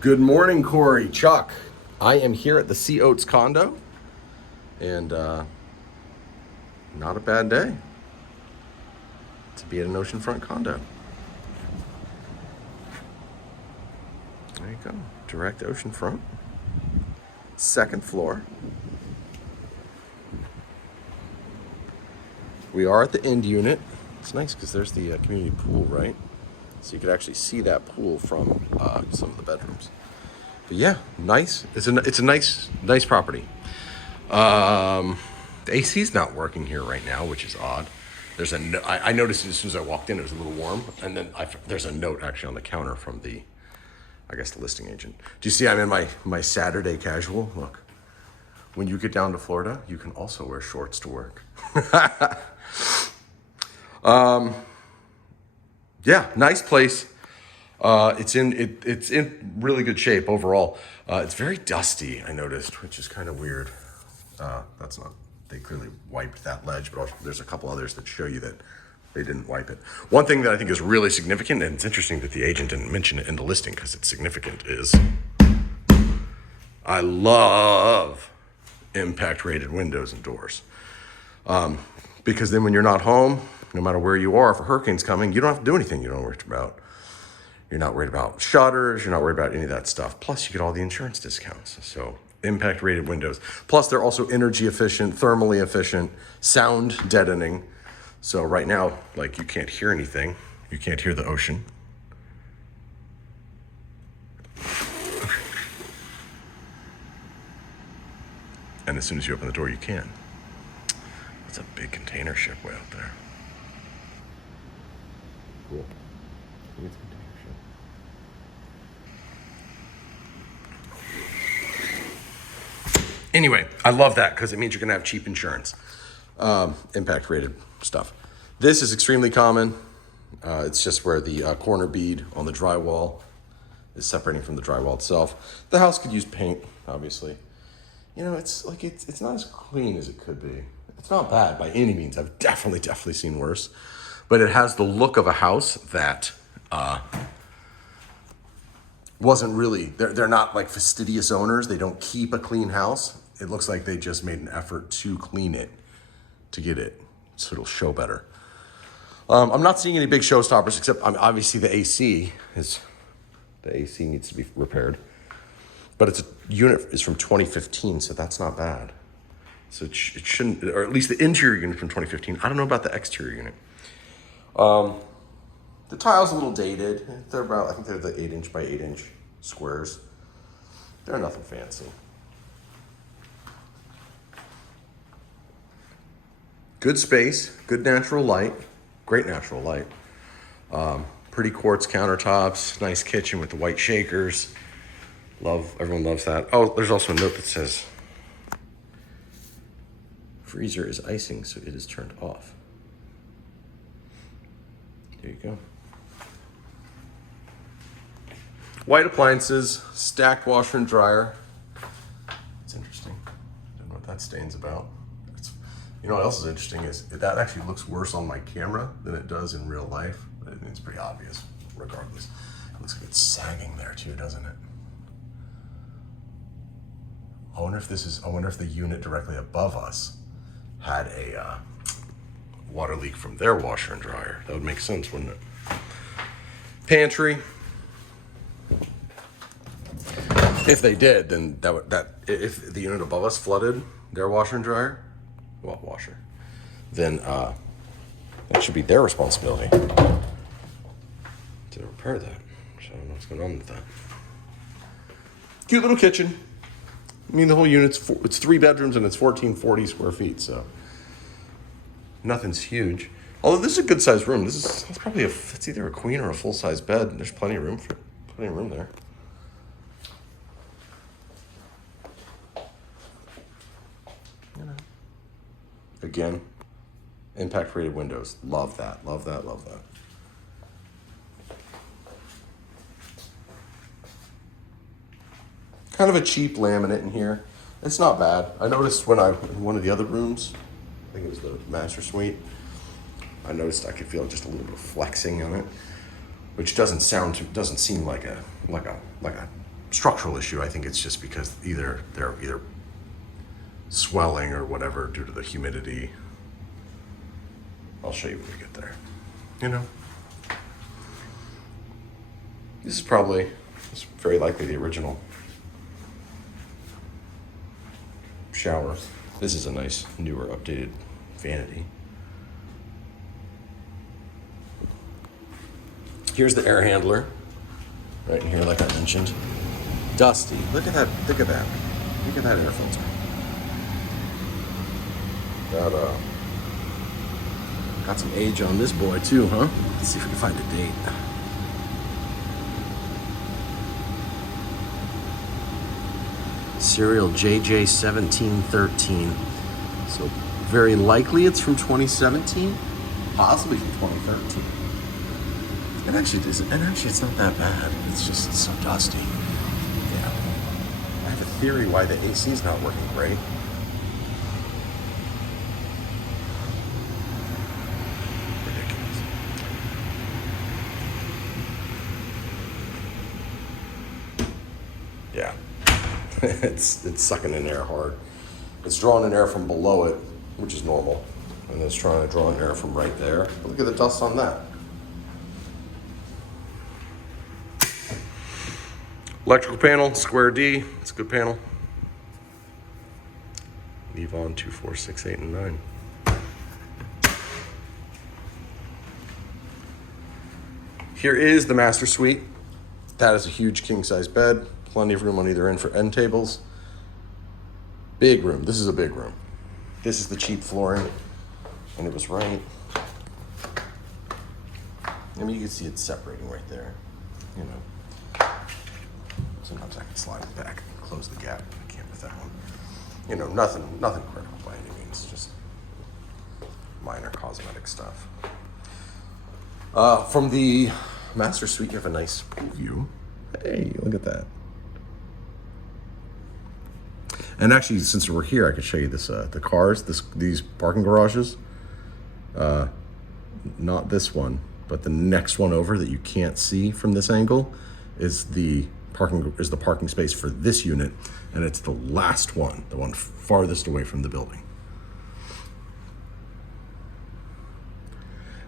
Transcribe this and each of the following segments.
Good morning, Cori Chuck. I am here at the Oats Condo, and not a bad day to be at an oceanfront condo. There you go, direct oceanfront, second floor. We are at the end unit. It's nice because there's the community pool, right? So you could actually see that pool from some of the bedrooms. But yeah, nice. It's a nice property. The AC's not working here right now, which is odd. There's I noticed it as soon as I walked in, it was a little warm, and then there's a note actually on the counter from the listing agent. Do you see I'm in my Saturday casual? Look, when you get down to Florida, you can also wear shorts to work. Yeah, nice place. It's in really good shape overall. It's very dusty, I noticed, which is kind of weird. They clearly wiped that ledge, but also, there's a couple others that show you that they didn't wipe it. One thing that I think is really significant, and it's interesting that the agent didn't mention it in the listing because it's significant, is I love impact rated windows and doors. Because then when you're not home, no matter where you are, if a hurricane's coming, you don't have to do anything. You're not worried about shutters. You're not worried about any of that stuff. Plus, you get all the insurance discounts. So, impact rated windows. Plus, they're also energy efficient, thermally efficient, sound deadening. So right now, like, you can't hear anything. You can't hear the ocean. And as soon as you open the door, you can. It's a big container ship way out there. Cool. It's a container ship. Anyway, I love that because it means you're going to have cheap insurance. Impact rated stuff. This is extremely common. It's just where the corner bead on the drywall is separating from the drywall itself. The house could use paint, obviously. You know, it's not as clean as it could be. It's not bad by any means. I've definitely seen worse. But it has the look of a house that wasn't really, they're not like fastidious owners. They don't keep a clean house. It looks like they just made an effort to clean it, to get it, so it'll show better. I'm not seeing any big showstoppers, except obviously the AC needs to be repaired. But its unit is from 2015, so that's not bad. So it shouldn't, or at least the interior unit from 2015. I don't know about the exterior unit. The tile's a little dated. I think they're the 8" by 8" squares. They're nothing fancy. Good space, good natural light, great natural light. Pretty quartz countertops, nice kitchen with the white shakers. Everyone loves that. Oh, there's also a note that says, freezer is icing, so it is turned off. There you go. White appliances, stacked washer and dryer. It's interesting. I don't know what that stain's about. You know what else is interesting is that actually looks worse on my camera than it does in real life. I think it's pretty obvious, regardless. It looks like it's sagging there too, doesn't it? I wonder if the unit directly above us had a water leak from their washer and dryer. That would make sense, wouldn't it? Pantry. If they did, then if the unit above us flooded their washer and dryer, then that should be their responsibility to repair that. So I don't know what's going on with that. Cute little kitchen. I mean, the whole unit's it's 3 bedrooms and it's 1440 square feet, so nothing's huge. Although this is a good sized room. It's probably it's either a queen or a full size bed. There's plenty of room there. You know. Again, impact rated windows. Love that. Kind of a cheap laminate in here. It's not bad. I noticed in one of the other rooms, I think it was the master suite, I noticed I could feel just a little bit of flexing on it, which doesn't seem like a structural issue. I think it's just because they're either swelling or whatever due to the humidity. I'll show you when we get there. You know, this is very likely the original shower. This is a nice, newer, updated vanity. Here's the air handler, right in here, like I mentioned. Dusty. Look at that. Look at that. Look at that air filter. Got some age on this boy too, huh? Let's see if we can find a date. Serial JJ1713. So very likely it's from 2017, possibly from 2013. And actually, it's not that bad. It's just so dusty. Yeah. I have a theory why the AC is not working great. Ridiculous. Yeah. It's sucking in air hard. It's drawing in air from below it, which is normal. And it's trying to draw in air from right there. But look at the dust on that. Electrical panel, square D. It's a good panel. Levon 2, 4, 6, 8, and 9. Here is the master suite. That is a huge king-size bed. Plenty of room on either end for end tables. Big room. This is a big room. This is the cheap flooring, and it was right. I mean, you can see it separating right there, you know. Sometimes I can slide it back and close the gap. I can't with that one. You know, nothing critical by any means. Just minor cosmetic stuff. From the master suite, you have a nice pool view. Hey, look at that. And actually, since we're here, I could show you this. The cars, these parking garages. Not this one, but the next one over that you can't see from this angle is the parking space for this unit, and it's the last one, the one farthest away from the building.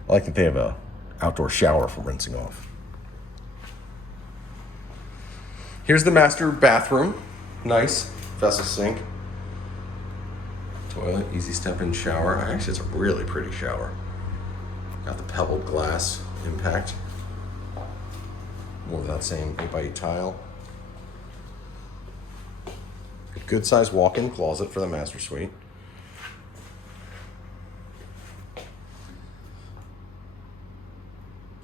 I like that they have a outdoor shower for rinsing off. Here's the master bathroom. Nice vessel sink, toilet, easy step-in shower. Actually, it's a really pretty shower. Got the pebbled glass impact. More of that same 8x8 tile. A good sized walk-in closet for the master suite.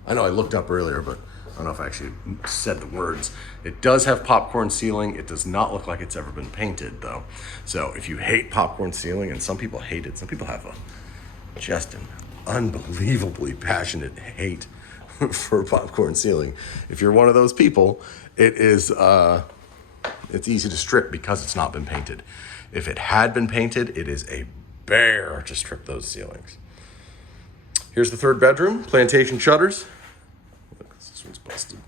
I know I looked up earlier, but I don't know if I actually said the words. It does have popcorn ceiling. It does not look like it's ever been painted, though. So if you hate popcorn ceiling, and some people hate it, some people have just an unbelievably passionate hate for popcorn ceiling. If you're one of those people, it's easy to strip because it's not been painted. If it had been painted, it is a bear to strip those ceilings. Here's the third bedroom, plantation shutters. Look, this one's busted.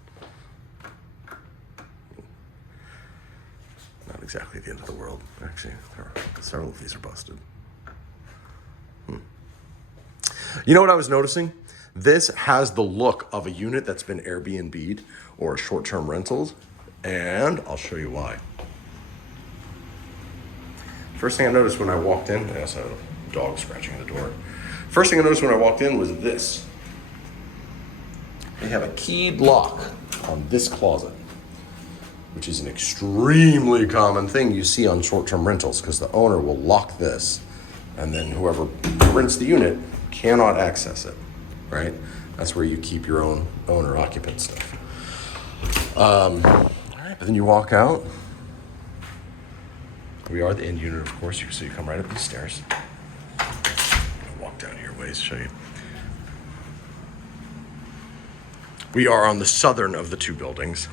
Not exactly the end of the world. Actually, several of these are busted. You know what I was noticing? This has the look of a unit that's been Airbnb'd or short-term rentals, and I'll show you why. First thing I noticed when I walked in, I also had a dog scratching the door. First thing I noticed when I walked in was this. They have a keyed lock on this closet, which is an extremely common thing you see on short-term rentals because the owner will lock this, and then whoever rents the unit cannot access it, right? That's where you keep your own owner-occupant stuff. All right, but then you walk out. We are the end unit, of course, so you come right up these stairs. I'll walk down here ways to show you. We are on the southern of the two buildings.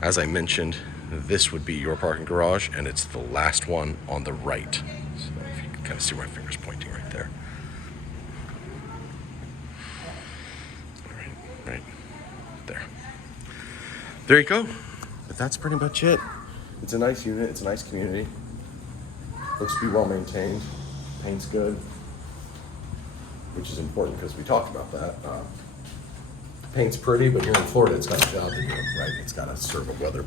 As I mentioned, this would be your parking garage, and it's the last one on the right. So if you can kind of see where my finger's pointing right there. Right there. There you go. But that's pretty much it. It's a nice unit. It's a nice community. Looks to be well maintained. Paint's good, which is important because we talked about that. Paint's pretty, but here in Florida, it's got a job to do, right? It's got to serve a weather.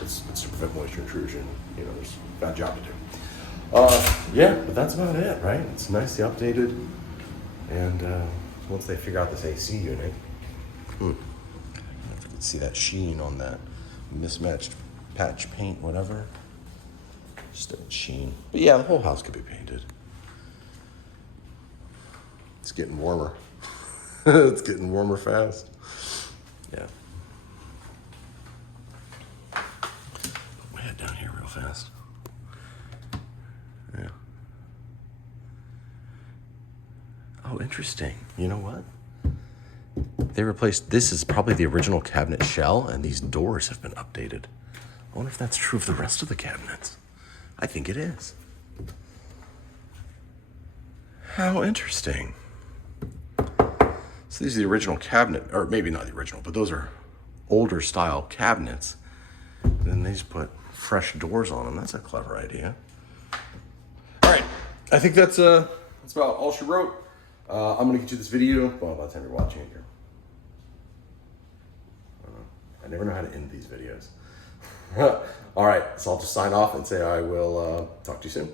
It's to prevent moisture intrusion. You know, there's got a job to do. Yeah, but that's about it, right? It's nicely updated, and once they figure out this AC unit, if you can see that sheen on that mismatched patch paint, whatever. Just a sheen. But yeah, the whole house could be painted. It's getting warmer. It's getting warmer fast. Yeah. Put my head down here real fast. Yeah. Oh, interesting. You know what? They replaced, this is probably the original cabinet shell, and these doors have been updated. I wonder if that's true of the rest of the cabinets. I think it is. How interesting. So these are the original cabinet, or maybe not the original, but those are older style cabinets. And then they just put fresh doors on them. That's a clever idea. All right, I think that's about all she wrote. I'm gonna get you this video. Well, by the time you're watching it here. I never know how to end these videos. All right, so I'll just sign off and say I will talk to you soon.